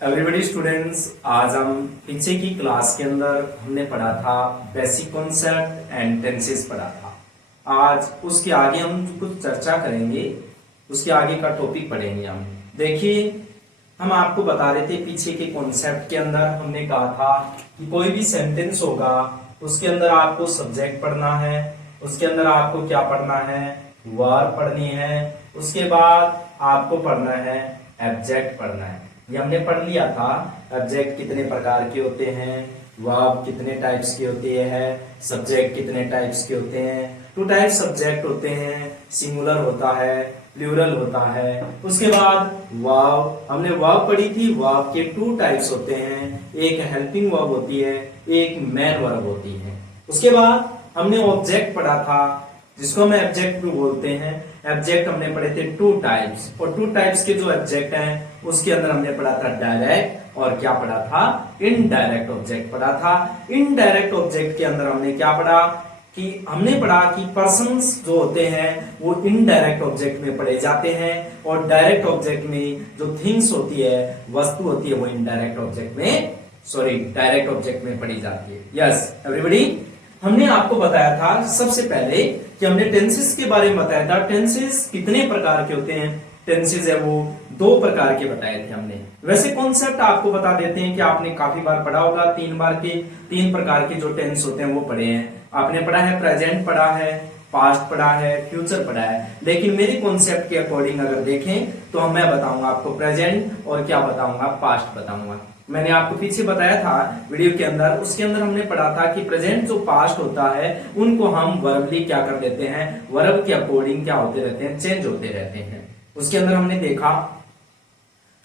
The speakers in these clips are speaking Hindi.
एवरीबॉडी स्टूडेंट्स, आज हम पीछे की क्लास के अंदर हमने पढ़ा था बेसिक कॉन्सेप्ट एंड टेंसेस पढ़ा था। आज उसके आगे हम कुछ चर्चा करेंगे, उसके आगे का टॉपिक पढ़ेंगे हम। देखिए, हम आपको बता रहे थे पीछे के कॉन्सेप्ट के अंदर हमने कहा था कि कोई भी सेंटेंस होगा उसके अंदर आपको सब्जेक्ट पढ़ना है, उसके अंदर आपको क्या पढ़ना है, वर्ब पढ़नी है, उसके बाद आपको पढ़ना है एब्जेक्ट पढ़ना है। ये हमने पढ़ लिया था। ऑब्जेक्ट कितने प्रकार के होते हैं, वर्ब कितने टाइप्स के होते हैं, सब्जेक्ट कितने टाइप्स के होते हैं। टू टाइप सब्जेक्ट होते हैं, सिंगुलर होता है, प्लूरल होता है। उसके बाद वर्ब हमने वर्ब पढ़ी थी। वर्ब के टू टाइप्स होते हैं, एक हेल्पिंग वर्ब होती है, एक मेन वर्ब होती है। उसके बाद हमने ऑब्जेक्ट पढ़ा था, जिसको हम एब्जेक्ट भी बोलते हैं। एब्जेक्ट हमने पढ़े थे टू टाइप्स, और टू टाइप्स के जो एब्जेक्ट हैं उसके अंदर हमने पढ़ा था डायरेक्ट और क्या पढ़ा था, इनडायरेक्ट ऑब्जेक्ट पढ़ा था। इनडायरेक्ट ऑब्जेक्ट के अंदर हमने क्या पढ़ा कि हमने पढ़ा कि पर्सन्स जो होते हैं वो इनडायरेक्ट ऑब्जेक्ट में पढ़े जाते हैं, और डायरेक्ट ऑब्जेक्ट में जो थिंग्स होती है, वस्तु होती है, वो इनडायरेक्ट ऑब्जेक्ट में डायरेक्ट ऑब्जेक्ट में पढ़ी जाती है। यस एवरीबॉडी, हमने आपको बताया था सबसे पहले कि हमने टेंसेस के बारे में बताया था। टेंसेस कितने प्रकार के होते हैं, टेंसेस है वो दो प्रकार के बताए थे हमने। वैसे कॉन्सेप्ट आपको बता देते हैं कि आपने काफी बार पढ़ा होगा, तीन प्रकार के जो टेंस होते हैं वो पढ़े हैं आपने। पढ़ा है प्रेजेंट, पढ़ा है पास्ट, पढ़ा है फ्यूचर, पढ़ा है। लेकिन मेरे कॉन्सेप्ट के अकॉर्डिंग अगर देखें तो मैं बताऊंगा आपको प्रेजेंट और क्या बताऊंगा, पास्ट बताऊंगा। मैंने आपको पीछे बताया था वीडियो के अंदर, उसके अंदर हमने पढ़ा था कि प्रेजेंट जो पास्ट होता है उनको हम वर्बली क्या कर देते हैं, वर्ब के अकॉर्डिंग क्या होते रहते हैं, चेंज होते रहते हैं। उसके अंदर हमने देखा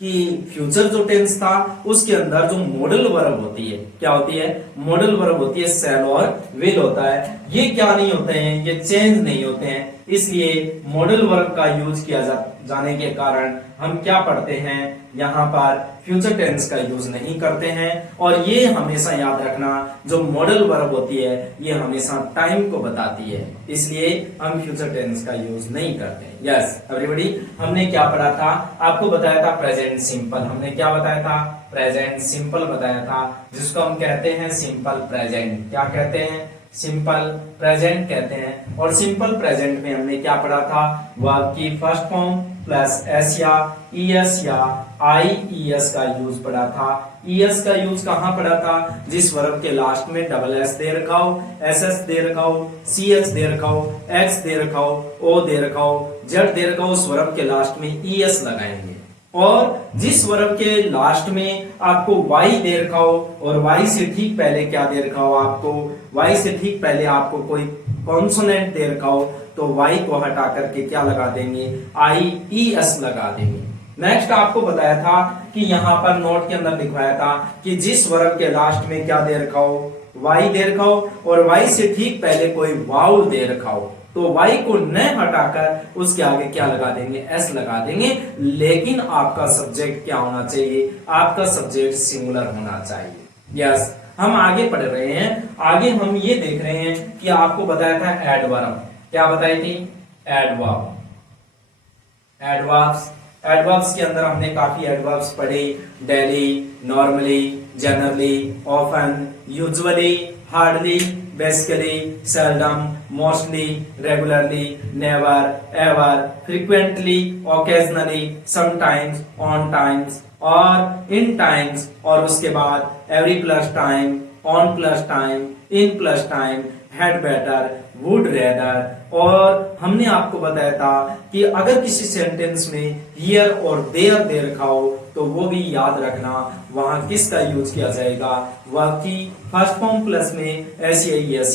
कि फ्यूचर जो टेंस था उसके अंदर जो मॉडल वर्ब होती है, क्या होती है, मॉडल वर्ब होती है, शैल और विल होता है। ये क्या नहीं होते हैं, ये चेंज नहीं होते हैं, इसलिए मॉडल वर्ब का यूज किया जाने के कारण हम क्या पढ़ते हैं, यहाँ पर फ्यूचर टेंस का यूज नहीं करते हैं। और ये हमेशा याद रखना, जो मॉडल वर्ब होती है ये हमेशा टाइम को बताती है, इसलिए हम फ्यूचर टेंस का यूज नहीं करते। यस एवरीबॉडी, हमने क्या पढ़ा था, आपको बताया था प्रेजेंट सिंपल। हमने क्या बताया था, प्रेजेंट सिंपल बताया था, जिसको हम कहते हैं सिंपल प्रेजेंट। क्या कहते हैं, सिंपल प्रेजेंट कहते हैं। और सिंपल प्रेजेंट में हमने क्या पढ़ा था, वर्ब की फर्स्ट फॉर्म प्लस एस या ईएस या आईईएस का यूज पढ़ा था। ईएस का यूज कहां पढ़ा था, जिस वर्ब के लास्ट में डबल एस दे रखा हो, एसएस दे रखा हो, सीएच दे रखा हो, एक्स दे रखा हो, ओ दे रखा हो, जेड दे रखा हो, उस वर्ब के लास्ट में ईएस लगाएंगे। और जिस वर्ब के लास्ट में आपको वाई दे रखा हो और वाई से ठीक पहले क्या दे रखा हो, आपको वाई से ठीक पहले आपको कोई कॉन्सोनेंट दे रखा हो, तो वाई को हटा करके क्या लगा देंगे, आई ई एस लगा देंगे। नेक्स्ट आपको बताया था कि यहाँ पर नोट के अंदर लिखवाया था कि जिस वर्ब के लास्ट में क्या दे रखा हो, वाई दे रखा हो, और वाई से ठीक पहले कोई वाउल दे रखा हो, तो वाई को न हटाकर उसके आगे क्या लगा देंगे, एस लगा देंगे। लेकिन आपका सब्जेक्ट क्या होना चाहिए, आपका सब्जेक्ट सिंगुलर होना चाहिए। यस, हम आगे पढ़ रहे हैं, आगे हम ये देख रहे हैं कि आपको बताया था एडवर्ब। क्या बताई थी, एडवर्ब। एडवर्ब्स, एडवर्ब्स के अंदर हमने काफी एडवर्ब्स पढ़े, daily, normally, generally, often, usually, hardly, basically, seldom, mostly, regularly, never, ever, frequently, occasionally, sometimes, on times और इन टाइम्स, और उसके बाद every plus time, on plus time, in plus time, had better, would rather. और हमने आपको बताया था कि अगर किसी सेंटेंस में हियर और देयर दे रखा हो तो वो भी याद रखना वहां किसका यूज किया जाएगा, वह की फर्स्ट फॉर्म प्लस में एस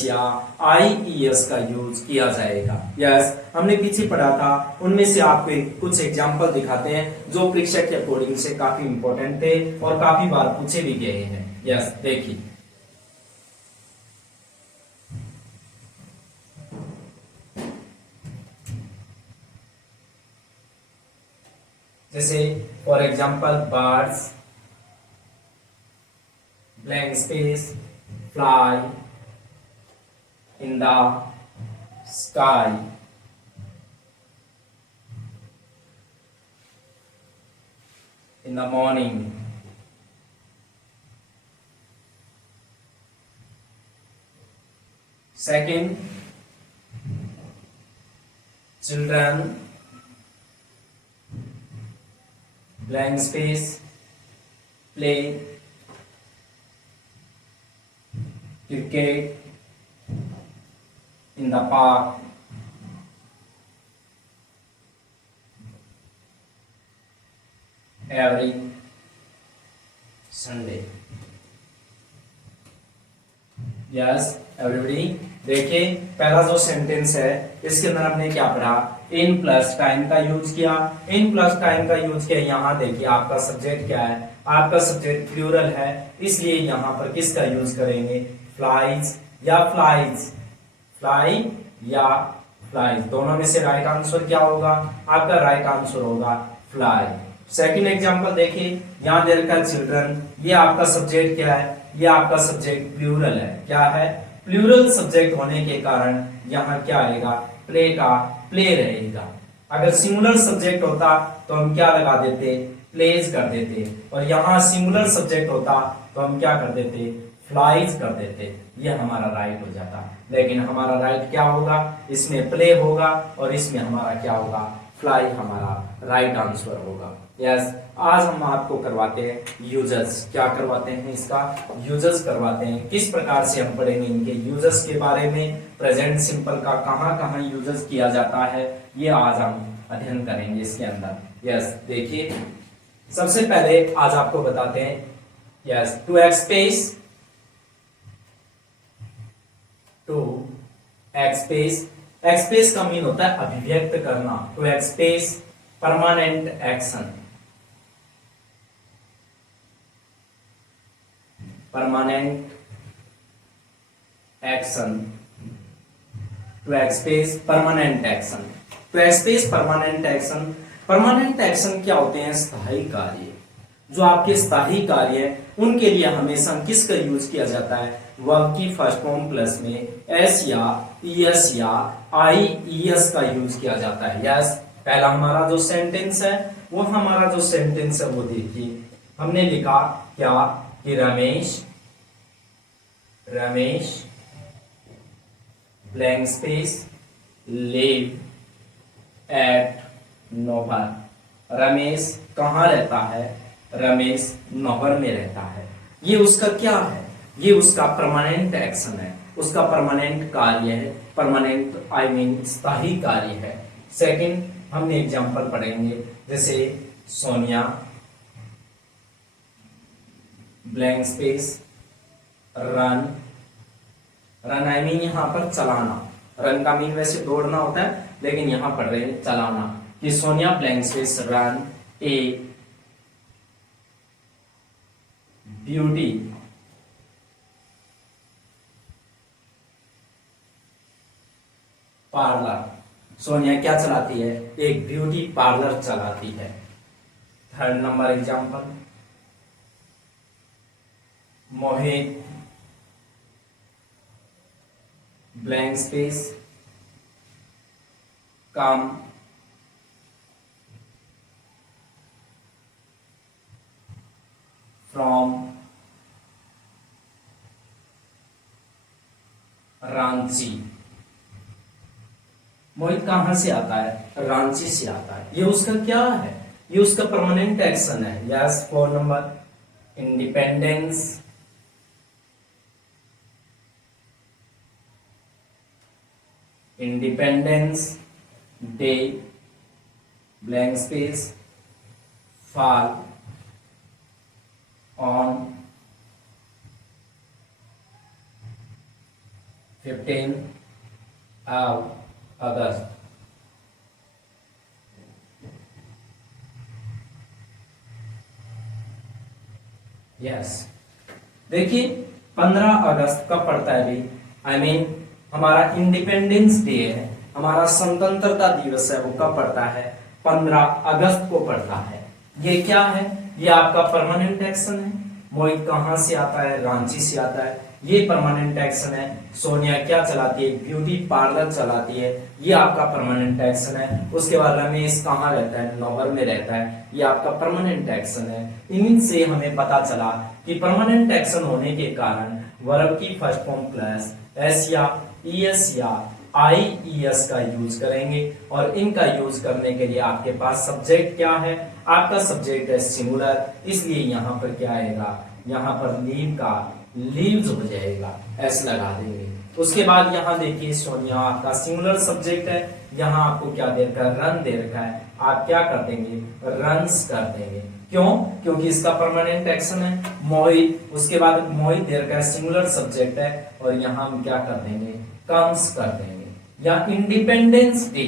या आई ई एस का यूज किया जाएगा। यस, हमने पीछे पढ़ा था, उनमें से आपको कुछ एग्जांपल दिखाते हैं जो परीक्षा के अकॉर्डिंग से काफी इंपॉर्टेंट थे और काफी बार पूछे भी गए हैं। यस, देखिए, जैसे for example birds, blank space, fly, in the sky, in the morning, second, children, blank space, play, cricket, in the park, every Sunday. Yes, everybody. देखिए पहला जो सेंटेंस है इसके अंदर हमने क्या पढ़ा, इन प्लस टाइम का यूज किया। इन प्लस टाइम का यूज किया। यहाँ देखिए आपका सब्जेक्ट क्या है, आपका सब्जेक्ट प्लूरल है, इसलिए यहाँ पर किसका यूज करेंगे, फ्लाइज या फ्लाइज, फ्लाई या फ्लाइज, दोनों में से राइट आंसर क्या होगा, आपका राइट आंसर होगा फ्लाई। सेकंड एग्जांपल देखिए, यहाँ दे रखा है चिल्ड्रन, ये आपका सब्जेक्ट क्या है, ये आपका सब्जेक्ट प्लूरल है, क्या है, प्लूरल सब्जेक्ट होने के कारण यहाँ क्या आएगा, प्ले का प्ले रहेगा। अगर सिंगुलर सब्जेक्ट होता तो हम क्या लगा देते, प्लेज कर देते, और यहाँ सिंगुलर सब्जेक्ट होता तो हम क्या कर देते, फ्लाइज कर देते, ये हमारा राइट हो जाता। लेकिन हमारा राइट क्या होगा, इसमें प्ले होगा और इसमें हमारा क्या होगा, फ्लाई हमारा राइट आंसर होगा। यस, आज हम आपको करवाते हैं यूजर्स, क्या करवाते हैं, इसका यूजर्स करवाते हैं। किस प्रकार से हम पढ़ेंगे इनके यूजर्स के बारे में, प्रेजेंट सिंपल का कहां कहां यूजर्स किया जाता है, ये आज हम अध्ययन करेंगे इसके अंदर। यस, देखिए सबसे पहले आज आपको बताते हैं, yes, to express, to express, express का मीन होता है अभिव्यक्त करना। To express permanent action, permanent action, to express permanent action, to express permanent action. Permanent action क्या होते हैं, स्थायी कार्य। जो आपके स्थायी कार्य है उनके लिए हमेशा किसका यूज किया जाता है, वर्ब की फर्स्ट फॉर्म प्लस में एस या ईएस या आईईएस का यूज किया जाता है। यस, पहला हमारा जो सेंटेंस है वो हमारा जो सेंटेंस है वो देखिए, हमने लिखा क्या कि Ramesh, Ramesh blank space live at Nohar. Ramesh कहाँ रहता है, रमेश नौहर में रहता है। ये उसका क्या है, ये उसका परमानेंट एक्शन है, उसका परमानेंट कार्य है, परमानेंट आई मीन स्थायी कार्य है। सेकंड हमने एग्जांपल पढ़ेंगे, जैसे Sonia blank space run, run I mean यहाँ पर चलाना, रन का मीन वैसे दौड़ना होता है लेकिन यहाँ पढ़ रहे हैं चलाना, कि Sonia blank space run a beauty parlour. Sonia क्या चलाती है, एक ब्यूटी पार्लर चलाती है। Third number example, Mohit blank space come from Ranchi. Mohit कहां से आता है, रांची से आता है। ये उसका क्या है, ये उसका परमानेंट एक्शन है। Yes, 4 number, independence independence day blank space fall on 15 August. Yes, देखिए 15 अगस्त कब पड़ता है अभी, आई मीन हमारा इंडिपेंडेंस डे है, हमारा स्वतंत्रता दिवस है, वो कब पड़ता है, 15 अगस्त को पड़ता है। ये क्या है, ये आपका परमानेंट एक्शन है। मोहित कहां से आता है, रांची से आता है, ये परमानेंट एक्शन है। सोनिया क्या चलाती है, ब्यूटी पार्लर चलाती है, ये आपका परमानेंट एक्शन है। उसके बाद रमेश कहाँ रहता है, नौहर में रहता है, ये आपका परमानेंट एक्शन है। इनसे हमें पता चला कि परमानेंट एक्शन होने के कारण वर्ब की फर्स्ट फॉर्म प्लस एस या ईएस या आईईएस का यूज करेंगे। और इनका यूज करने के लिए आपके पास सब्जेक्ट क्या है, आपका सब्जेक्ट है सिंगुलर, इसलिए यहाँ पर क्या आएगा, यहाँ पर लीव का लीव्स हो जाएगा, एस लगा देंगे। उसके बाद यहाँ देखिए सोनिया आपका सिंगुलर सब्जेक्ट है, यहाँ आपको क्या दे रखा है, रन दे रखा है, आप क्या कर देंगे, रन्स कर देंगे। क्यों, क्योंकि इसका परमानेंट एक्शन है। मोहित, उसके बाद मोहित दे रखा है, सिंगुलर सब्जेक्ट है, और यहाँ हम क्या कर देंगे, कम्स कर देंगे। या independence day,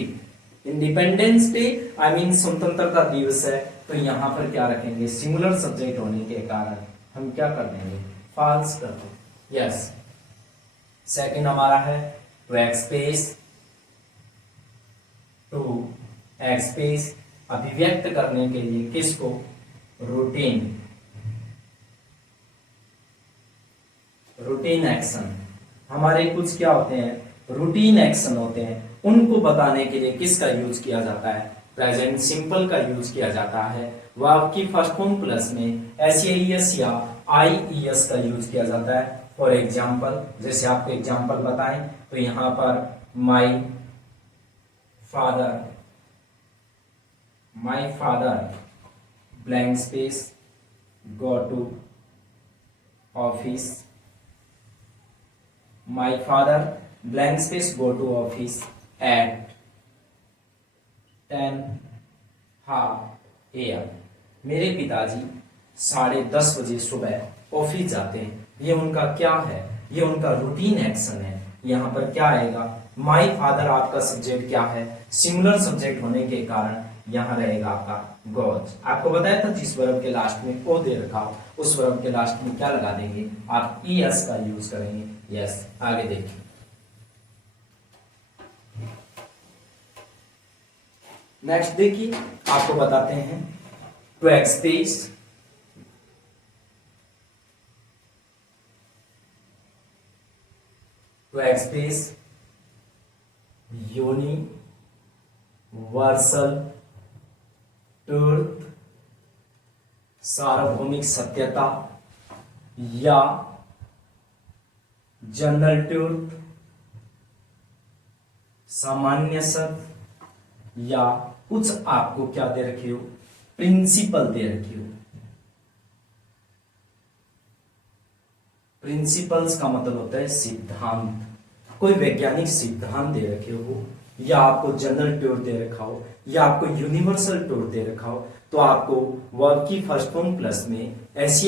independence day I mean स्वतंत्रता दिवस है, तो यहाँ पर क्या रखेंगे, सिंगुलर सब्जेक्ट होने के कारण हम क्या कर देंगे, फॉल्स कर देंगे। यस, सेकंड हमारा है टू एक्सप्रेस, टू एक्सप्रेस अभिव्यक्त करने के लिए किसको, रूटीन, रूटीन एक्शन। हमारे कुछ क्या होते हैं, रूटीन एक्शन होते हैं, उनको बताने के लिए किसका यूज किया जाता है, प्रेजेंट सिंपल का यूज किया जाता है। वर्ब की फर्स्ट फॉर्म प्लस में एस या आईईएस का यूज किया जाता है। फॉर एग्जाम्पल, जैसे आपको एग्जाम्पल बताएं तो यहाँ पर my father blank space go to office, my father blank space go to office at 10 AM। मेरे पिताजी 10:30 बजे सुबह ऑफिस जाते हैं। ये उनका क्या है, ये उनका रूटीन एक्शन है। यहाँ पर क्या आएगा, माई फादर आपका सब्जेक्ट क्या है, सिंगुलर सब्जेक्ट होने के कारण यहाँ रहेगा आपका गोज। आपको बताया था जिस वर्ब के लास्ट में ओ दे रखा हो, उस वर्ब के लास्ट में क्या लगा देंगे, आप ईएस का यूज करेंगे। यस, आगे देखिए, नेक्स्ट देखिए, आपको बताते हैं to express, to express universal truth, सार्वभौमिक सत्यता या जनरल ट्रूथ, सामान्य सत्य, या कुछ आपको क्या दे रखी हो, प्रिंसिपल दे रखी हो। प्रिंसिपल्स का मतलब होता है सिद्धांत, कोई वैज्ञानिक सिद्धांत दे रखे हो, या आपको जनरल ट्रूथ दे रखा हो, या आपको यूनिवर्सल ट्रूथ दे रखा हो, तो आपको वर्ब की फर्स्ट फॉर्म प्लस में एस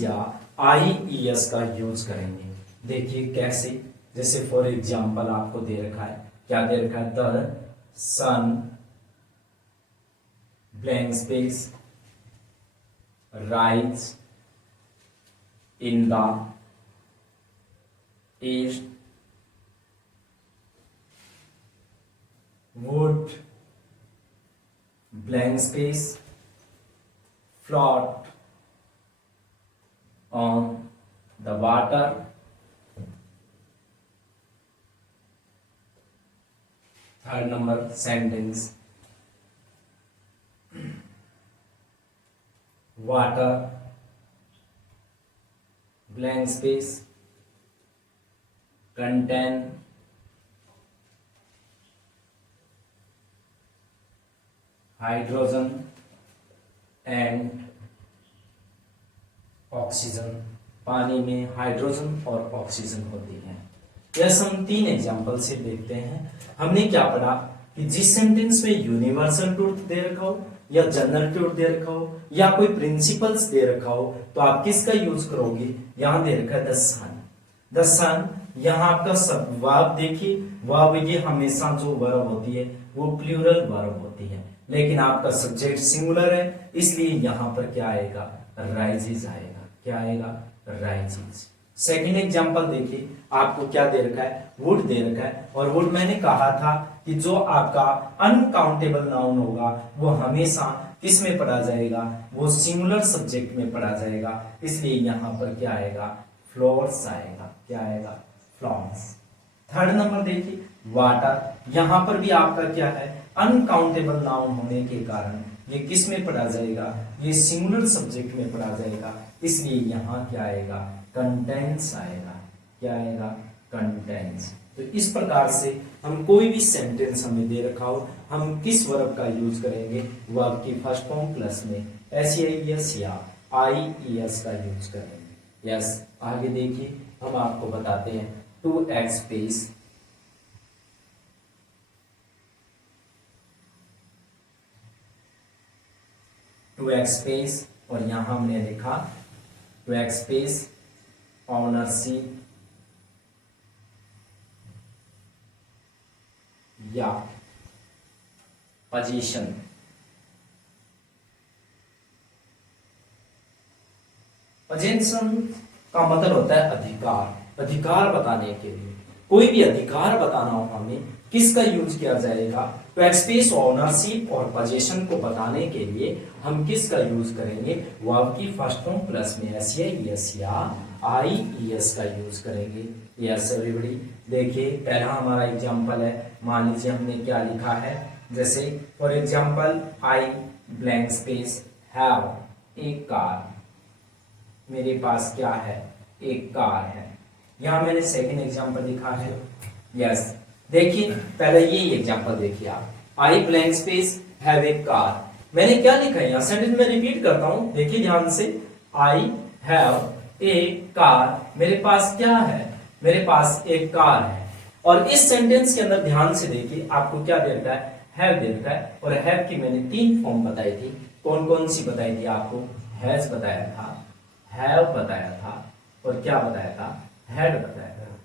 या आईईएस का यूज करेंगे। देखिए कैसे, जैसे फॉर एग्जांपल आपको दे रखा है, क्या दे रखा है, the sun blank space rise in the east, would blank space float on the water, third number sentence, water blank space contain hydrogen and oxygen, पानी में हाइड्रोजन और ऑक्सीजन होती है। यह हम 3 एग्जांपल से देखते हैं। हमने क्या पढ़ा कि जिस सेंटेंस में यूनिवर्सल ट्रूथ दे रखा हो, या जनरल ट्रूथ दे रखा हो, या कोई प्रिंसिपल्स दे रखा हो, तो आप किसका यूज करोगे, यहां दे रखा है द सन, द सन। यहाँ आपका सब वर्ब देखिए, वर्ब ये हमेशा जो वर्ब होती है वो प्लूरल वर्ब होती है, लेकिन आपका सब्जेक्ट सिंगुलर है, इसलिए यहां पर क्या आएगा, राइजेस आएगा। क्या आएगा, राइजेस। सेकंड एग्जांपल देखिए, आपको क्या दे रखा है, वुड दे रखा है, और वुड मैंने कहा था कि जो आपका अनकाउंटेबल नाउन होगा वो हमेशा किस में पढ़ा जाएगा, वो सिंगुलर सब्जेक्ट में पढ़ा जाएगा, इसलिए यहां पर क्या आएगा, फ्लोर्स आएगा। क्या आएगा, फ्लोर्स। थर्ड नंबर देखिए, वाटर, यहां पर भी आपका क्या है, अनकाउंटेबल नाउन होने के कारण ये किस में पढ़ा जाएगा, ये सिंगुलर सब्जेक्ट में पढ़ा जाएगा, इसलिए यहां क्या आएगा, कंटेंट्स आएगा। क्या आएगा, कंटेंट्स। तो इस प्रकार से हम कोई भी सेंटेंस हमें दे रखा हो, हम किस वर्ब का यूज करेंगे, वर्ब की फर्स्ट फॉर्म प्लस में एस या IES का यूज करेंगे। यस, आगे देखिए हम आपको बताते हैं 2x स्पेस और यहां हमने लिखा 2x स्पेस ऑनरशिप या पोजीशन। पोजीशन का मतलब होता है अधिकार। अधिकार बताने के लिए, कोई भी अधिकार बताना हो हमें, किसका यूज किया जाएगा, तो एक्सप्रेस ओनरशिप और पोजीशन को बताने के लिए हम किसका यूज करेंगे, वर्ब की फर्स्ट फॉर्म प्लस में एस या IES का यूज करेंगे। यस एवरीबॉडी, देखिए पहला हमारा एग्जांपल है। मान लीजिए हमने क्या लिखा है, जैसे for example I blank space have a car. मेरे पास क्या है, एक कार है। यहां मैंने सेकंड एग्जांपल लिखा है। यस, देखिए पहले ये एग्जांपल देखिए आप, आई blank space have a car. मैंने क्या लिखा है, यहां सेंटेंस में रिपीट करता हूं, देखिए ध्यान से, आई हैव ए कार। मेरे पास क्या है, मेरे पास एक कार है। और इस सेंटेंस के अंदर ध्यान से देखिए आपको क्या दे रखा है, हैव दे रखा है। और हैव की मैंने 3 फॉर्म बताई थी। कौन कौन सी बताई थी आपको, हैज बताया था, हैव बताया था, और क्या बताया था, हैड बताया था।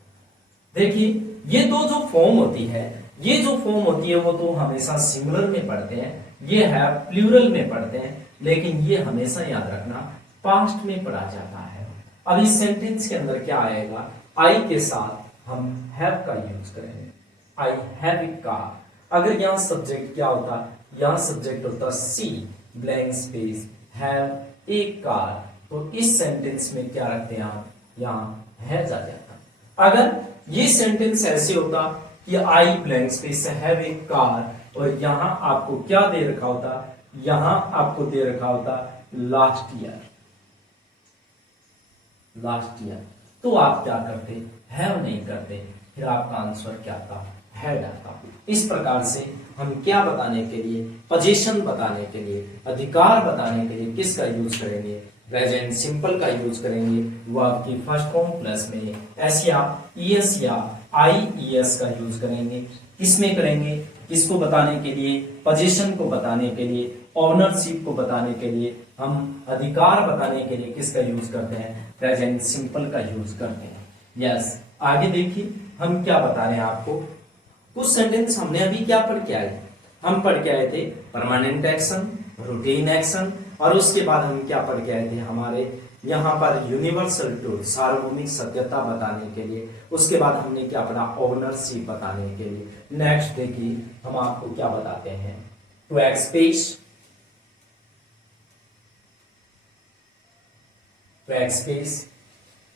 देखिए ये दो जो फॉर्म होती है, ये जो फॉर्म होती है वो तो हमेशा सिंगुलर में पढ़ते हैं, ये है प्लूरल में पढ़ते हैं, लेकिन ये हमेशा याद रखना पास्ट में पढ़ा जाता है। अब इस सेंटेंस के अंदर क्या आएगा, आई के साथ हम हैव का यूज करेंगे, आई हैव ए कार। अगर यहाँ सब्जेक्ट क्या होता, यहाँ सब्जेक्ट होता she blank space have a car, तो इस सेंटेंस में क्या रखते हैं आप, यहाँ हैज आ जाता। अगर ये सेंटेंस ऐसे होता कि आई blank space have a car, और यहां आपको क्या दे रखा होता, यहां आपको दे रखा होता लास्ट ईयर, तो आप क्या करते, हैव नहीं करते, फिर आपका आंसर क्या था, हैड आता। इस प्रकार से हम क्या बताने के लिए, पोजीशन बताने के लिए, अधिकार बताने के लिए किसका यूज करेंगे, प्रेजेंट सिंपल का यूज करेंगे, वर्ब की फर्स्ट फॉर्म प्लस में एस या ES या IES का यूज करेंगे। किसमें करेंगे, किसको बताने के लिए, पोजीशन को बताने के लिए, ओनरशिप को बताने के लिए, हम अधिकार बताने के लिए किसका यूज करते हैं, प्रेजेंट सिंपल का यूज करते हैं। यस, आगे देखिए हम क्या बता रहे हैं आपको। कुछ सेंटेंस हमने अभी क्या पढ़ के आए, हम पढ़ के आए थे परमानेंट एक्शन, रूटीन एक्शन, और उसके बाद हम क्या पढ़ के आए थे, हमारे यहाँ पर यूनिवर्सल ट्रूथ, सार्वभौमिक सत्यता बताने के लिए। उसके बाद हमने क्या पढ़ा, ओनरशिप बताने के लिए। नेक्स्ट देखिए हम आपको क्या बताते हैं, to express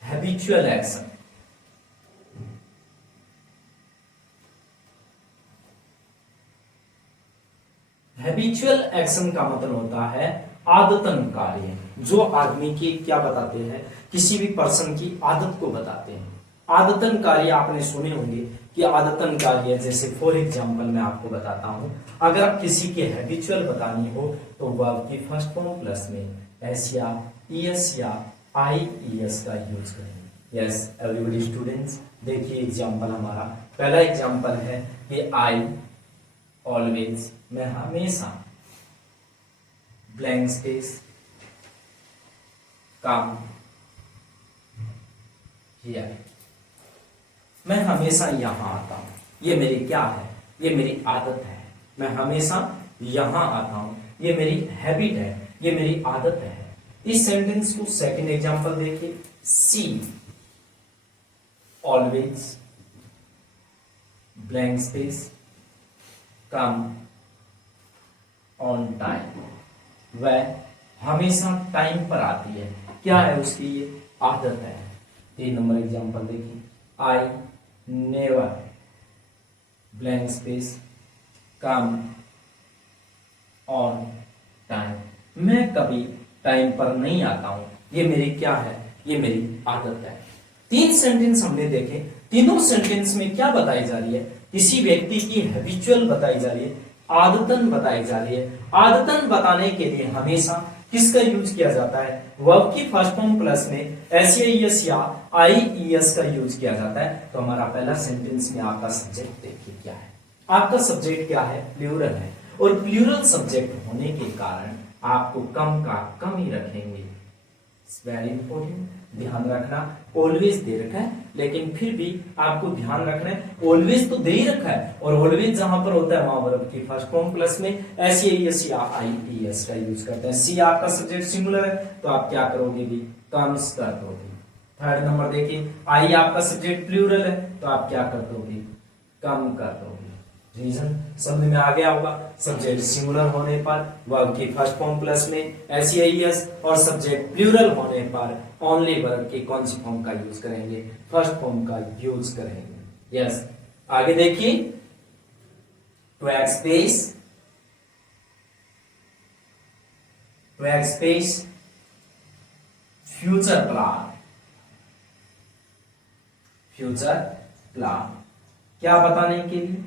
habitual action. Habitual action का मतलब होता है आदतन कार्य, जो आदमी की क्या बताते हैं, किसी भी पर्सन की आदत को बताते हैं। आदतन कार्य आपने सुने होंगे कि आदतन कार्य, जैसे फॉर एग्जांपल मैं आपको बताता हूं, अगर आप किसी की हैबिचुअल बतानी हो तो वर्ब की फर्स्ट फॉर्म प्लस में एस या ES या IES का यूज करेंगे। यस एवरीबॉडी स्टूडेंट्स, देखिए एग्जांपल हमारा पहला एग्जांपल है कि आई ऑलवेज, मैं हमेशा, ब्लैंक स्पेस कम हियर, मैं हमेशा यहां आता हूं। ये मेरी क्या है, ये मेरी आदत है, मैं हमेशा यहां आता हूं, ये मेरी हैबिट है, ये मेरी आदत है। इस सेंटेंस को सेकंड एग्जांपल देखिए, she always blank space come on time, वह हमेशा टाइम पर आती है। क्या है उसकी, ये आदत है। 3 नंबर एग्जांपल देखिए, I never blank space come on time, मैं कभी टाइम पर नहीं आता हूं, ये मेरी क्या है, ये मेरी आदत है। 3 सेंटेंस हमने देखे तीनों सेंटेंस में क्या बताई जा रही है, किसी व्यक्ति की हैबिचुअल बताई जा रही है, आदतन बताई जा रही है। आदतन बताने के लिए हमेशा किसका यूज किया जाता है, वर्ब की फर्स्ट फॉर्म प्लस में एस या आईईएस का यूज किया जाता है। तो हमारा पहला सेंटेंस में आपका सब्जेक्ट देखिए क्या है, आपका सब्जेक्ट क्या है, प्लूरल है, और प्लूरल सब्जेक्ट होने के कारण आपको कम का कम ही रखेंगे। वेरी इंपॉर्टेंट, ध्यान रखना। ऑलवेज दे रखा है, लेकिन फिर भी आपको ध्यान रखना है, ऑलवेज तो दे ही रखा है, और ऑलवेज जहां पर होता है वहां वर्ब की फर्स्ट फॉर्म प्लस में एस या आईईएस का यूज करते हैं। सी आपका सब्जेक्ट सिंगुलर है, तो आप क्या करोगे भी, कम्स कर दोगे। थर्ड नंबर देखिए, आई आपका सब्जेक्ट प्लूरल है, तो आप क्या कर दोगे, कम कर दोगे। रीजन समझ में आ गया होगा, सब्जेक्ट सिंगुलर होने पर वर्ब की फर्स्ट फॉर्म प्लस में एस और सब्जेक्ट प्लूरल होने पर ओनली वर्ब की कौन सी फॉर्म का यूज करेंगे, फर्स्ट फॉर्म का यूज करेंगे। यस, आगे देखिए, टू एक्सप्रेस फ्यूचर प्लान क्या बताने के लिए,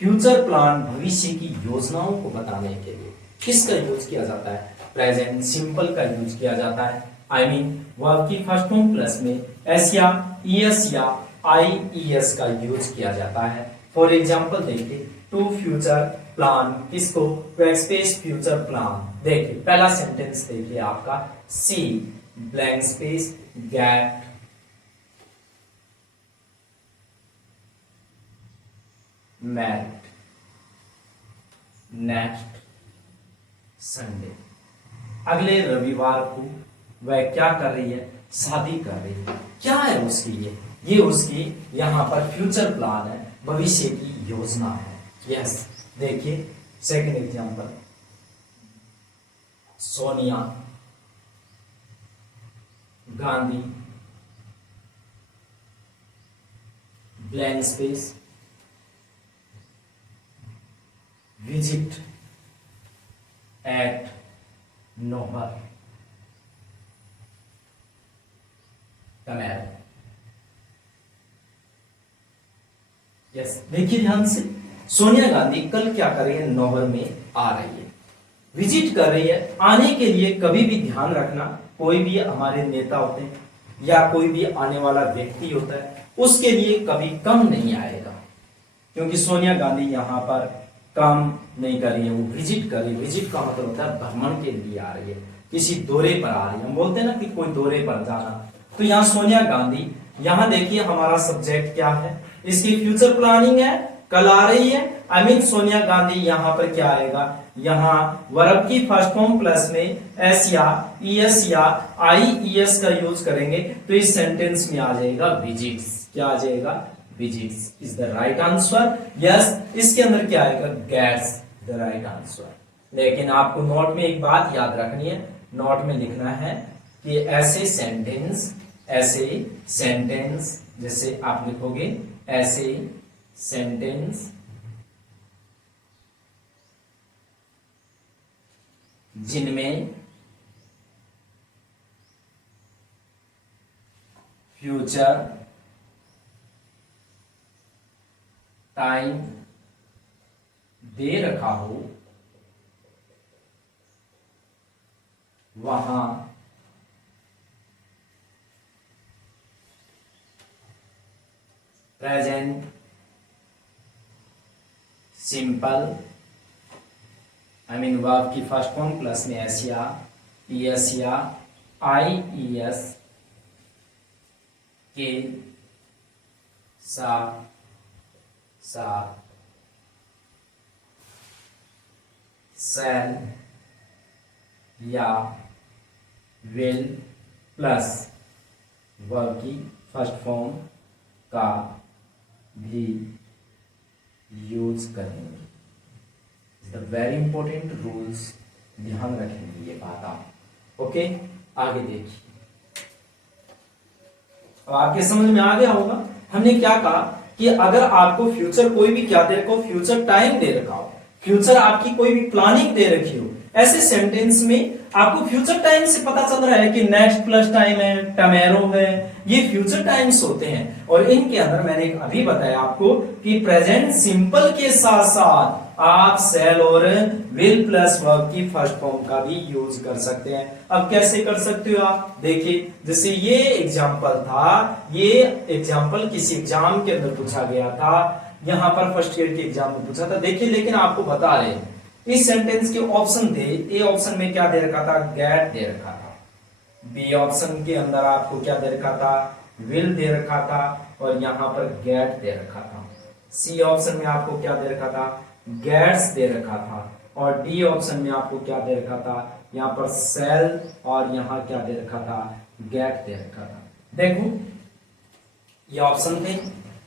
फ्यूचर प्लान भविष्य की योजनाओं को बताने के लिए किसका यूज किया जाता है, प्रेजेंट सिंपल का यूज किया जाता है। आई मीन वर्ब की फर्स्ट फॉर्म प्लस में एस या ईएस या आईईएस का यूज किया जाता है। फॉर एग्जांपल देखिए, टू फ्यूचर प्लान किसको, टू एक्सप्रेस फ्यूचर प्लान। देखिए पहला सेंटेंस देखिए आपका, she blank space get married next Sunday. अगले रविवार को वह क्या कर रही है, शादी कर रही है। क्या है उसकी, ये उसकी यहां पर फ्यूचर प्लान है, भविष्य की योजना है। यस, देखिए second example, Sonia Gandhi blank space visit at Nohar Canal। Yes, देखिए ध्यान से, सोनिया गांधी कल क्या कर रही है, नौहर में आ रही है, विजिट कर रही है। आने के लिए कभी भी ध्यान रखना, कोई भी हमारे नेता होते हैं या कोई भी आने वाला व्यक्ति होता है, उसके लिए कभी कम नहीं आएगा, क्योंकि सोनिया गांधी यहाँ पर काम नहीं कर रही है, वो विजिट कर रही है। विजिट का मतलब होता है भ्रमण के लिए आ रही है, किसी दौरे पर आ रही है। हम बोलते हैं ना कि कोई दौरे पर जाना, तो यहाँ सोनिया गांधी, यहाँ देखिए हमारा सब्जेक्ट क्या है, इसकी फ्यूचर प्लानिंग है, कल आ रही है। आई मीन सोनिया गांधी यहाँ पर क्या आएगा, यहाँ वर्ब की फर्स्ट फॉर्म प्लस में एस या ईएस या आईईएस का यूज करेंगे, तो इस सेंटेंस में आ जाएगा विजिट्स। क्या आ जाएगा, visits is the right answer. Yes, इसके अंदर क्या आएगा, गेट्स द राइट आंसर। लेकिन आपको नोट में एक बात याद रखनी है, नोट में लिखना है कि ऐसे सेंटेंस जैसे आप लिखोगे, ऐसे सेंटेंस जिनमें फ्यूचर टाइम दे रखा हो, वहां प्रेजेंट सिंपल, आई मीन वर्ब की फर्स्ट फॉर्म प्लस में एस या ईएस या आईईएस के साथ सेल या विल प्लस वर्ब की फर्स्ट फॉर्म का भी यूज करेंगे। वेरी इंपॉर्टेंट रूल्स, ध्यान रखेंगे ये बात आप। ओके, आगे देखिए, अब आपके समझ में आ गया होगा हमने क्या कहा कि अगर आपको फ्यूचर कोई भी क्या दे रखा हो, फ्यूचर टाइम दे रखा हो, फ्यूचर आपकी कोई भी प्लानिंग दे रखी हो, ऐसे सेंटेंस में आपको फ्यूचर टाइम से पता चल रहा है कि नेक्स्ट प्लस टाइम है, टमेरो है, ये फ्यूचर टाइम्स होते हैं। और इनके अंदर मैंने अभी बताया आपको कि प्रेजेंट सिंपल के साथ साथ आप शैल और विल प्लस वर्ब की फर्स्ट फॉर्म का भी यूज कर सकते हैं। अब कैसे कर सकते हो आप देखिए, जैसे ये एग्जांपल था, ये एग्जांपल किसी एग्जाम के अंदर पूछा गया था, यहां पर फर्स्ट ईयर के एग्जाम में पूछा था। देखिए लेकिन आपको बता रहे हैं इस सेंटेंस के ऑप्शन थे, ए ऑप्शन में क्या दे रखा था, गेट दे रखा था, बी ऑप्शन के अंदर आपको क्या दे रखा था, विल दे रखा था, और यहां पर गेट दे रखा था। सी ऑप्शन में आपको क्या दे रखा था, गेट्स दे रखा था, और डी ऑप्शन में आपको क्या दे रखा था, यहां पर सेल, और यहां क्या दे रखा था, गेट दे रखा था। देखो ये ऑप्शन थे,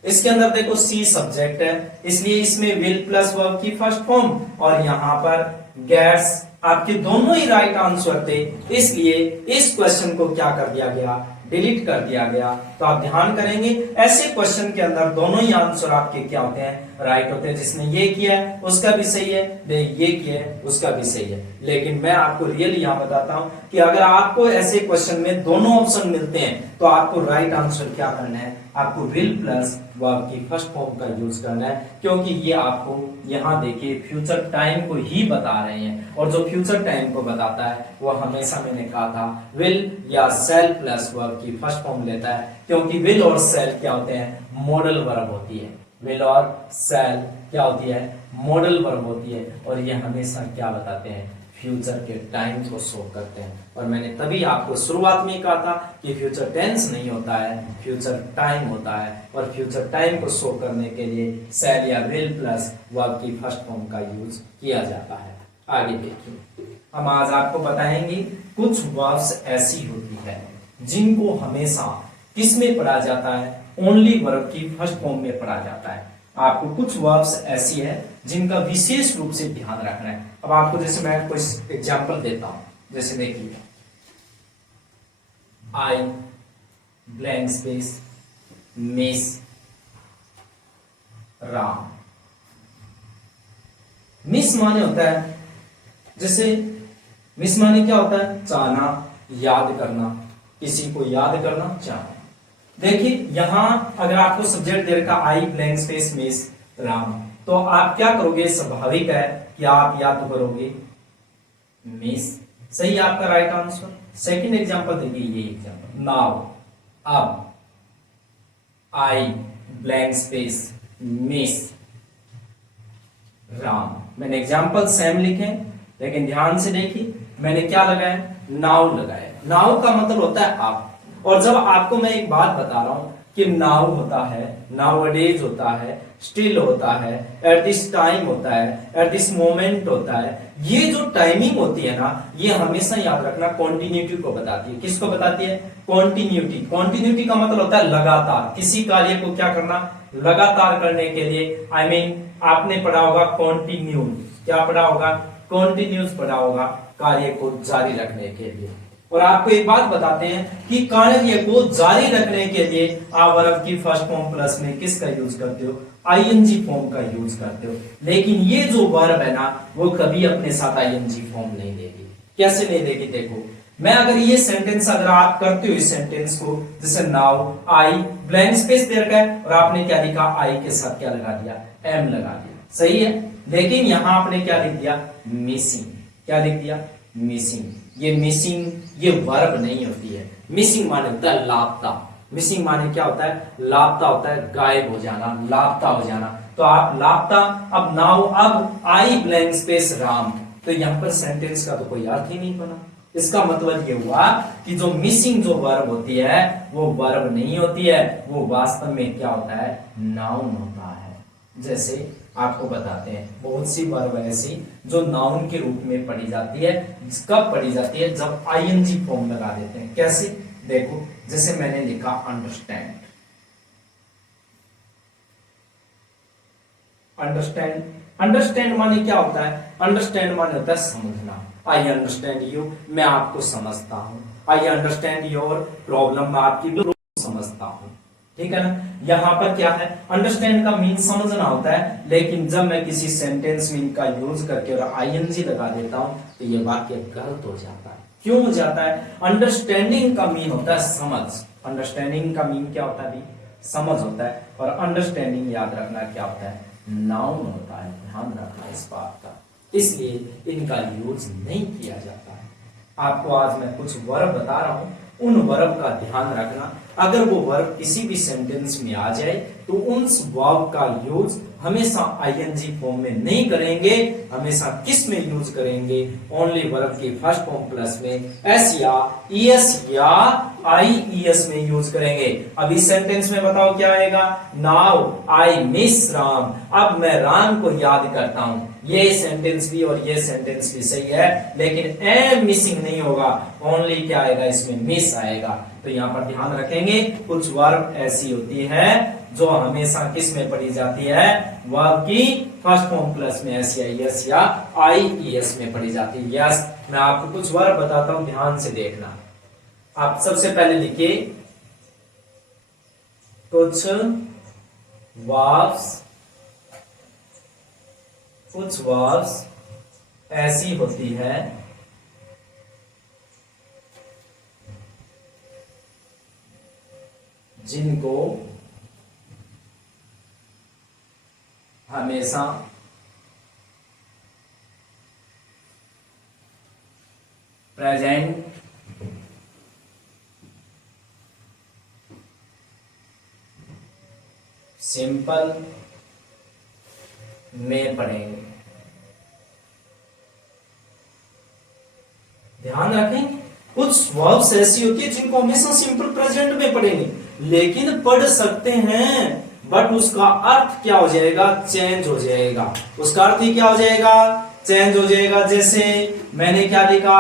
इसके अंदर देखो सी सब्जेक्ट है, इसलिए इसमें विल प्लस वर्ब की फर्स्ट फॉर्म, और यहां पर गेट्स, आपके दोनों ही राइट आंसर थे, इसलिए इस क्वेश्चन को क्या कर दिया गया, डिलीट कर दिया गया। तो आप ध्यान करेंगे ऐसे क्वेश्चन के अंदर दोनों ही आंसर आपके क्या होते हैं, राइट होते हैं। जिसने ये किया है उसका भी सही है, ये किया है उसका भी सही है। लेकिन मैं आपको रियली यहां बताता हूं कि अगर आपको ऐसे क्वेश्चन में दोनों ऑप्शन मिलते हैं तो आपको राइट आंसर क्या करना है, आपको विल प्लस वर्ब की फर्स्ट फॉर्म का यूज करना है, क्योंकि ये आपको यहां देखिए फ्यूचर टाइम को ही बता रहे हैं, और जो फ्यूचर टाइम को बताता है वो हमेशा मैंने कहा था विल या सेल प्लस वर्ब की फर्स्ट फॉर्म लेता है, क्योंकि विल और सेल क्या होते हैं, मॉडल वर्ब होती है। विल और सेल क्या होती है, मॉडल वर्ब होती है, और ये हमेशा क्या बताते हैं, फ्यूचर के टाइम को शो करते हैं। और मैंने तभी आपको शुरुआत में कहा था कि फ्यूचर टेंस नहीं होता है, फ्यूचर टाइम होता है, और फ्यूचर टाइम को शो करने के लिए सेल या विल प्लस वर्ब की फर्स्ट फॉर्म का यूज किया जाता है। आगे देखिए, हम आज आपको बताएंगे कुछ वर्ब्स ऐसी होती है जिनको हमेशा किस में पढ़ा जाता है, ओनली वर्ब की फर्स्ट फॉर्म में पढ़ा जाता है। आपको कुछ वर्ब्स ऐसी है जिनका विशेष रूप से ध्यान रखना है। अब आपको जैसे मैं कुछ एग्जांपल देता हूं, जैसे देखिए आई blank space miss Ram. Miss माने होता है, जैसे मिस माने क्या होता है, चाहना, याद करना, किसी को याद करना, चाहना। देखिए यहां अगर आपको सब्जेक्ट दे रखा आई ब्लैंक स्पेस मिस राम, तो आप क्या करोगे, स्वाभाविक है कि आप या तो करोगे मिस, सही आपका राइट आंसर। सेकंड एग्जांपल देखिए, ये एग्जांपल नाउ, अब आई ब्लैंक स्पेस मिस राम। मैंने एग्जांपल सेम लिखे, लेकिन ध्यान से देखिए मैंने क्या लगाया, नाउ लगाया। नाउ का मतलब होता है आप, और जब आपको मैं एक बात बता रहा हूं कि नाउ होता है, नाउअडेज होता है, स्टिल होता है, एट दिस टाइम होता है, एट दिस मोमेंट होता है, ये जो टाइमिंग होती है ना, ये हमेशा याद रखना कॉन्टिन्यूटी को बताती है। किसको बताती है, कॉन्टिन्यूटी। कॉन्टिन्यूटी का मतलब होता है लगातार, किसी कार्य को क्या करना, लगातार करने के लिए। आई मीन आपने पढ़ा होगा कॉन्टिन्यूस, क्या पढ़ा होगा, कॉन्टिन्यूस पढ़ा होगा, कार्य को जारी रखने के लिए। और आपको एक बात बताते हैं कि कार्य को जारी रखने के लिए आप वर्ब की फर्स्ट फॉर्म प्लस में किसका यूज करते हो, आईएनजी फॉर्म का यूज करते हो। लेकिन ये जो वर्ब है ना, वो कभी अपने साथ आईएनजी फॉर्म नहीं देगी। कैसे नहीं देगी, देखो मैं अगर ये सेंटेंस अगर आप करते हो इस सेंटेंस को, जैसे नाउ आई ब्लैंक स्पेस दे रखा है और आपने क्या लिखा, आई के साथ क्या लगा दिया, एम लगा दिया, सही है। लेकिन यहां आपने क्या लिख दिया, मिसिंग, क्या लिख दिया, मिसिंग। ये मिसिंग ये वर्ब नहीं होती है। मिसिंग माने होता है लापता। मिसिंग माने क्या होता है, लापता होता है, गायब हो जाना, लापता हो जाना। तो आप लापता, अब नाउ, अब आई ब्लैंक स्पेस राम, तो यहां पर सेंटेंस का तो कोई अर्थ ही नहीं बना। इसका मतलब ये हुआ कि जो मिसिंग जो वर्ब होती है वो वर्ब नहीं होती है, वो वास्तव में क्या होता है, नाउन होता है। जैसे आपको बताते हैं बहुत सी वर्ब ऐसी जो नाउन के रूप में पढ़ी जाती है। कब पढ़ी जाती है, जब आईएनजी फॉर्म लगा देते हैं। कैसे, देखो जैसे मैंने लिखा अंडरस्टैंड, अंडरस्टैंड, अंडरस्टैंड माने क्या होता है, अंडरस्टैंड माने होता है समझना। आई अंडरस्टैंड यू, मैं आपको समझता हूं। आई अंडरस्टैंड योर प्रॉब्लम, मैं आपकी प्रॉब्लम समझता हूं। ठीक है ना। यहाँ पर क्या है, अंडरस्टैंड का मीन समझना होता है, लेकिन जब मैं किसी सेंटेंस में इनका यूज करके और आईएनजी लगा देता हूं तो ये वाक्य गलत हो जाता है। क्यों हो जाता है? अंडरस्टैंडिंग का मीन होता है समझ। अंडरस्टैंडिंग का मीन क्या होता है भी? समझ होता है। और अंडरस्टैंडिंग याद रखना क्या होता है? नाउन होता है। ध्यान रखना इस बात का, इसलिए इनका यूज नहीं किया जाता है। आपको आज मैं कुछ वर्ब बता रहा हूं, उन वर्ब का ध्यान रखना। अगर वो वर्ब किसी भी सेंटेंस में आ जाए तो उस वर्ब का यूज हमेशा आईएनजी फॉर्म में नहीं करेंगे, हमेशा किस में यूज करेंगे? ओनली वर्ब के फर्स्ट फॉर्म प्लस में एस या ईएस या आईईएस में यूज करेंगे। अब इस सेंटेंस में बताओ क्या आएगा? Now I miss Ram. अब मैं राम को याद करता हूं। ये सेंटेंस भी और ये सेंटेंस भी सही है, लेकिन एम मिसिंग नहीं होगा, ओनली क्या आएगा इसमें? मिस आएगा। तो यहां पर ध्यान रखेंगे, कुछ वर्ब ऐसी होती है जो हमेशा किस में पढ़ी जाती है? वर्ब की फर्स्ट फॉर्म प्लस में एस या एस या आईईएस में पढ़ी जाती है। यस, मैं आपको कुछ वर्ब बताता हूं, ध्यान से देखना। आप सबसे पहले लिखिए कुछ वर्ब्स, कुछ वर्ब्स ऐसी होती है जिनको हमेशा प्रेजेंट सिंपल में पढ़ेंगे। ध्यान रखें, कुछ वर्ब्स ऐसी होती है जिनको हमेशा सिंपल प्रेजेंट में पढ़ेंगे, लेकिन पढ़ सकते हैं, बट उसका अर्थ क्या हो जाएगा? चेंज हो जाएगा। उसका अर्थ ही क्या हो जाएगा? चेंज हो जाएगा। जैसे मैंने क्या लिखा?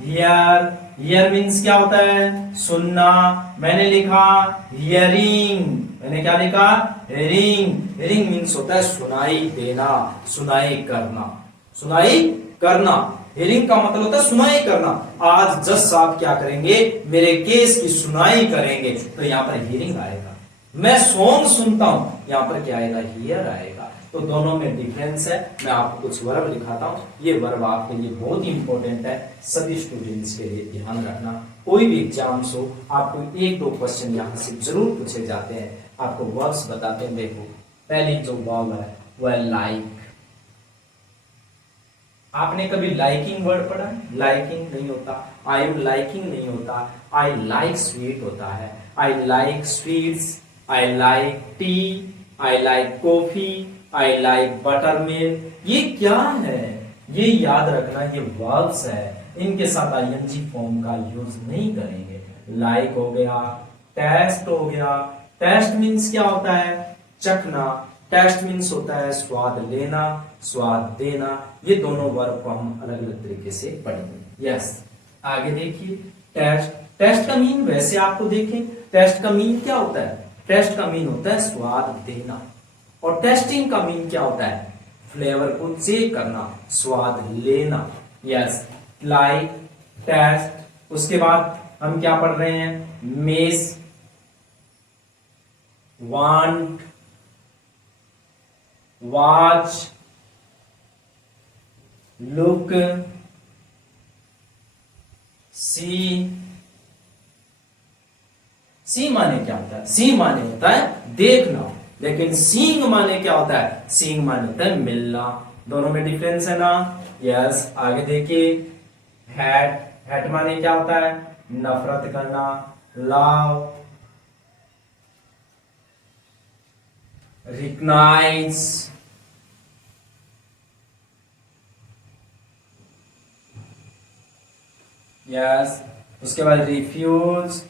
हियर। हियर मीन्स क्या होता है? सुनना। मैंने लिखा हियरिंग। मैंने क्या लिखा? हेयरिंग। हेयरिंग मीन्स होता है सुनाई देना, सुनाई करना। सुनाई करना, हेयरिंग का मतलब होता है सुनाई करना। आज जज साहब क्या करेंगे? मेरे केस की सुनाई करेंगे, तो यहां पर हियरिंग आएगा। मैं सॉन्ग सुनता हूं, यहां पर क्या आएगा? हियर आएगा। तो दोनों में डिफरेंस है। मैं आपको कुछ वर्ब दिखाता हूं, ये वर्ब आपके लिए बहुत ही इंपॉर्टेंट है, सभी स्टूडेंट्स के लिए ध्यान रखना। कोई भी एग्जाम्स हो, आपको एक दो क्वेश्चन यहां से जरूर पूछे जाते हैं। आपको वर्ब्स बताते हैं। देखो, पहली जो वर्ब है वह लाइक। आपने कभी लाइकिंग वर्ड पढ़ा है? लाइकिंग नहीं होता, आई एम लाइकिंग नहीं होता, आई लाइक स्वीट होता है। I like sweets, I like T, I like coffee, I like butter milk. ये क्या है? ये याद रखना, ये वर्ब्स है, इनके साथ आईएनजी फॉर्म का यूज नहीं करेंगे। लाइक हो गया, टेस्ट हो गया। टेस्ट मीन्स क्या होता है? चखना। टेस्ट मीन्स होता है स्वाद लेना, स्वाद देना। ये दोनों वर्ब को हम अलग अलग तरीके से पढ़ेंगे। यस, आगे देखिए, टेस्ट। टेस्ट का मीन वैसे आपको देखें, टेस्ट का मीन क्या होता है? टेस्ट का मीन होता है स्वाद देना। और टेस्टिंग का मीन क्या होता है? फ्लेवर को चेक करना, स्वाद लेना। Yes, like, taste. उसके बाद हम क्या पढ़ रहे हैं? Miss, want, watch, look, see. See माने क्या होता है? सी माने होता है देखना, लेकिन सींग माने क्या होता है? सींग माने होता है मिलना। दोनों में डिफरेंस है ना? यस, आगे देखिए, हैट। हैट माने क्या होता है? नफरत करना, लव, रिकग्नाइज, यस। उसके बाद रिफ्यूज,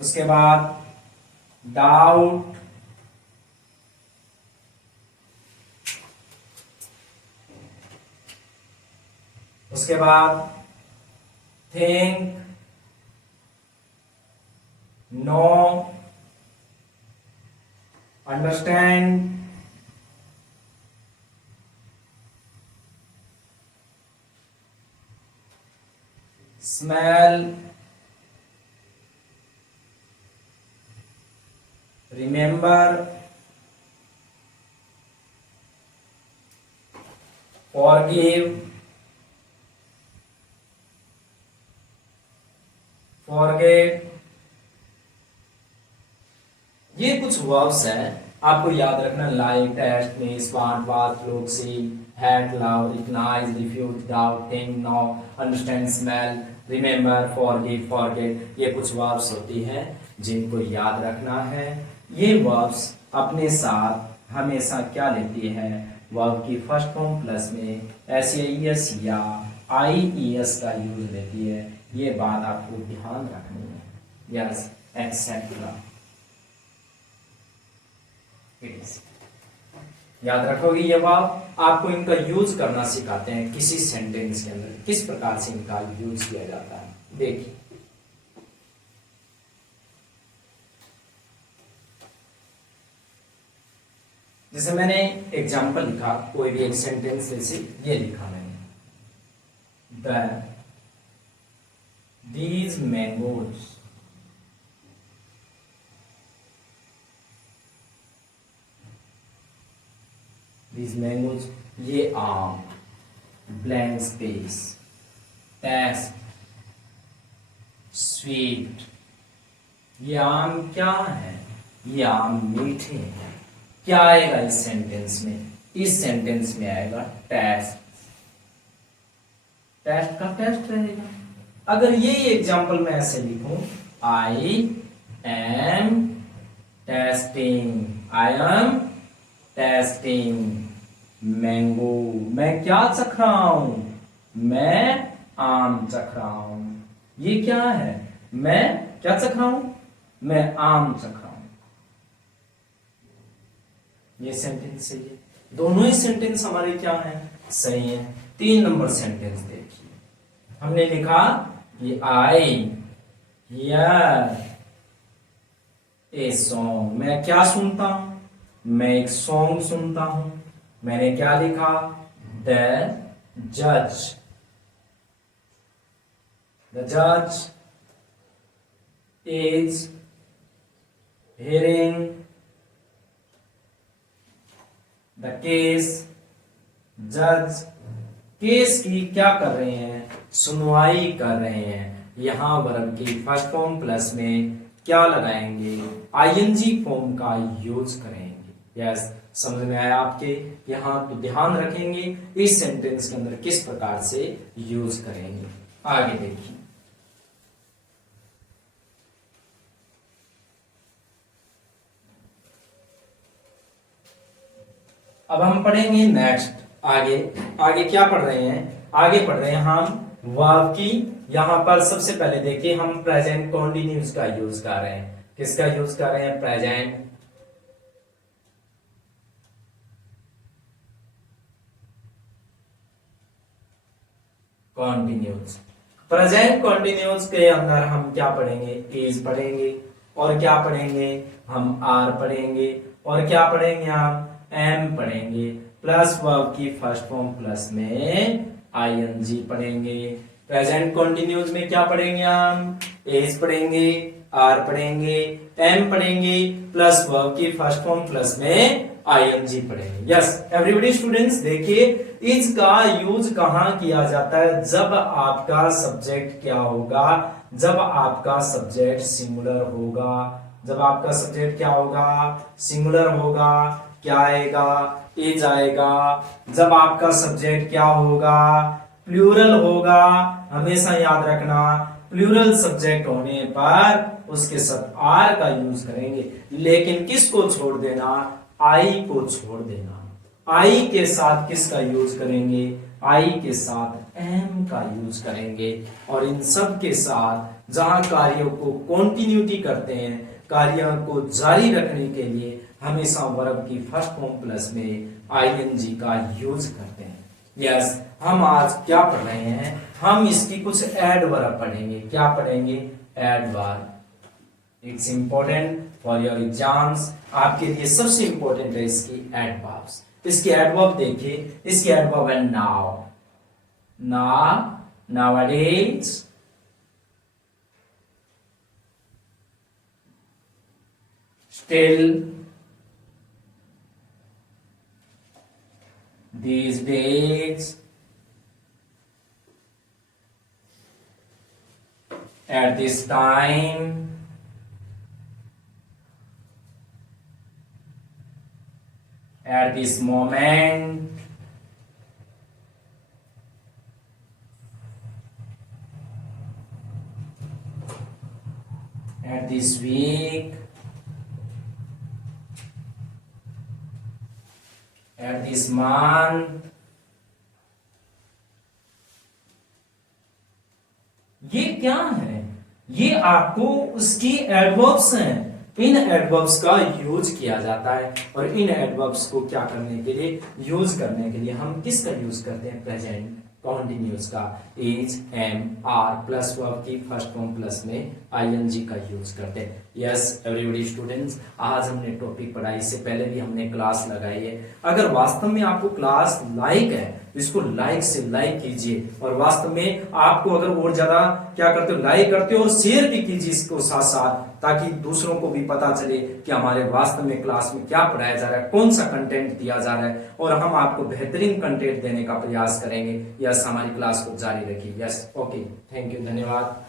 उसके बाद डाउट, उसके बाद think, know, understand, smell, remember, forgive, forget, ये कुछ वर्ब्स हैं आपको याद रखना। लाइक, टेस्ट, में स्मार्ट, बात, लोग, see, hate, love, recognise, refuse, doubt, think, know, understand, smell, remember, forgive, forget, ये कुछ वर्ब्स होती हैं जिनको याद रखना है। ये वर्ब्स अपने साथ हमेशा क्या लेती है, वर्ब की फर्स्ट फॉर्म प्लस में एस या IES का यूज लेती है। ये बात आपको ध्यान रखनी है। यस, एक्सेट्रा, याद रखोगे ये बात। आपको इनका यूज करना सिखाते हैं किसी सेंटेंस के अंदर, किस प्रकार से इनका यूज किया जाता है। देखिए, जैसे मैंने एग्जांपल लिखा, कोई भी एक सेंटेंस जैसे ये लिखा मैंने, these mangoes, ये आम, ब्लैंक स्पेस, टेस्ट, स्वीट, ये आम क्या है, ये आम मीठे हैं। क्या आएगा इस सेंटेंस में, इस सेंटेंस में आएगा टेस्ट, टेस्ट का टेस्ट रहेगा। अगर ये एग्जांपल मैं ऐसे लिखूं, I am testing, I am testing mango, मैं क्या चख रहा हूं, मैं आम चख रहा हूं। ये क्या है, मैं क्या चख रहा हूं, मैं आम चख रहा हूं। ये सेंटेंस सही है, दोनों ही सेंटेंस हमारे क्या है, सही है। 3 नंबर सेंटेंस देखिए, हमने लिखा ये आई हियर ए सॉन्ग, मैं क्या सुनता हूं, मैं एक सॉन्ग सुनता हूं। मैंने क्या लिखा, द जज इज हियरिंग द केस, जज केस की क्या कर रहे हैं, सुनवाई कर रहे हैं। यहां वर्ब की फर्स्ट फॉर्म प्लस में क्या लगाएंगे, ING फॉर्म का यूज करेंगे। यस, समझ में आया आपके। यहां तो ध्यान रखेंगे इस सेंटेंस के अंदर किस प्रकार से यूज करेंगे। आगे देखिए, अब हम पढ़ेंगे नेक्स्ट। आगे आगे क्या पढ़ रहे हैं, आगे पढ़ रहे हैं हम वर्ब की। यहां पर सबसे पहले देखिए, हम प्रेजेंट कॉन्टिन्यूस का यूज कर रहे हैं। किसका यूज कर रहे हैं, प्रेजेंट कॉन्टिन्यूस। प्रेजेंट कॉन्टिन्यूस के अंदर हम क्या पढ़ेंगे, इज पढ़ेंगे, और क्या पढ़ेंगे, हम आर पढ़ेंगे, और क्या पढ़ेंगे, हम एम पढ़ेंगे, प्लस वर्ब की फर्स्ट फॉर्म प्लस में ING पढ़ेंगे। प्रेजेंट कॉन्टिन्यूस में क्या पढ़ेंगे, हम एज पढ़ेंगे, आर पढ़ेंगे, एम पढ़ेंगे, प्लस वर्ब की फर्स्ट फॉर्म प्लस में ING पढ़ेंगे। यस एवरीबॉडी स्टूडेंट्स, देखिए इज का यूज कहां किया जाता है, जब आपका सब्जेक्ट क्या होगा, जब आपका सब्जेक्ट सिंगुलर होगा। जब आपका सब्जेक्ट क्या होगा, सिंगुलर होगा, क्या आएगा, इज आएगा। जब आपका सब्जेक्ट क्या होगा, प्लूरल होगा। हमेशा याद रखना, प्लूरल सब्जेक्ट होने पर उसके साथ आर का यूज करेंगे, लेकिन किसको छोड़ देना, आई को छोड़ देना। आई के साथ किसका यूज करेंगे, आई के साथ एम का यूज करेंगे। और इन सब के साथ जहां कार्यों को कॉन्टिन्यूटी करते हैं, कार्यों को जारी रखने के लिए हमेशा वर्ब की फर्स्ट फॉर्म प्लस में ING का यूज करते हैं। यस, हम आज क्या पढ़ रहे हैं, हम इसकी कुछ एडवर्ब पढ़ेंगे। क्या पढ़ेंगे, adverb. It's important for your exams, आपके लिए सबसे इंपॉर्टेंट है इसकी एडवर्ब्स। इसकी एडवर्ब देखिए, इसकी एडवर्ब है now, nowadays, still these days at this time at this moment at this week at this month, ये क्या है? ये आपको उसकी एडवर्ब्स हैं। इन एडवर्ब्स का यूज किया जाता है और इन एडवर्ब्स को क्या करने के लिए, यूज करने के लिए हम किसका यूज करते हैं? प्रेजेंट कॉन्टिन्यूस का, is, am, are plus verb की फर्स्ट फॉर्म प्लस में आईएनजी का यूज करते हैं। यस एवरीबॉडी स्टूडेंट्स, आज हमने टॉपिक पढ़ा, इससे पहले भी हमने क्लास लगाई है। अगर वास्तव में आपको क्लास लाइक है तो इसको लाइक से लाइक कीजिए और वास्तव में आपको अगर और ज्यादा क्या करते हो, लाइक करते हो और शेयर भी कीजिए इसको साथ साथ, ताकि दूसरों को भी पता चले कि हमारे वास्तव में क्लास में क्या पढ़ाया जा रहा है, कौन सा कंटेंट दिया जा रहा है और हम आपको बेहतरीन कंटेंट देने का प्रयास करेंगे। यस, हमारी क्लास को जारी रखिए। यस, ओके, थैंक यू, धन्यवाद।